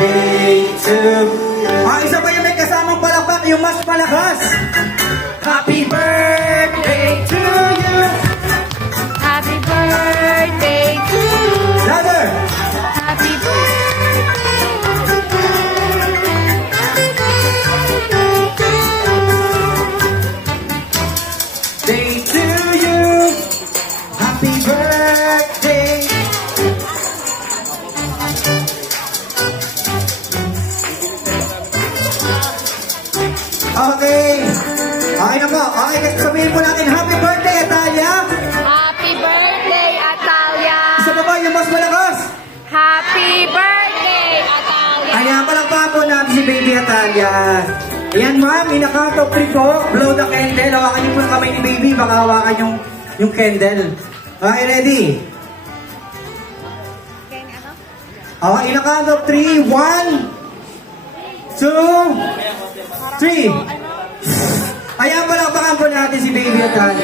birthday to... isa pa yung may kasamang palakpak, yung mas malakas. Happy birthday to you. Happy birthday to you. Louder. Happy Day to you. Happy birthday. Okay. Okay na po. Okay, sabihin po natin, happy birthday, Atalia. Happy birthday, Atalia. Isa pa ba yung mas malakas? Happy birthday, Atalia. Ayan, palakpakan po natin si baby Atalia. Ayan, ma'am, in a count of 3 po, blow the candle. Hawakan niyo po yung kamay ni baby, baka hawakan yung candle. Okay, ready? Okay, in a count of 3, 1, 2, 3. Ayan, palakpakan po natin si baby Atalia.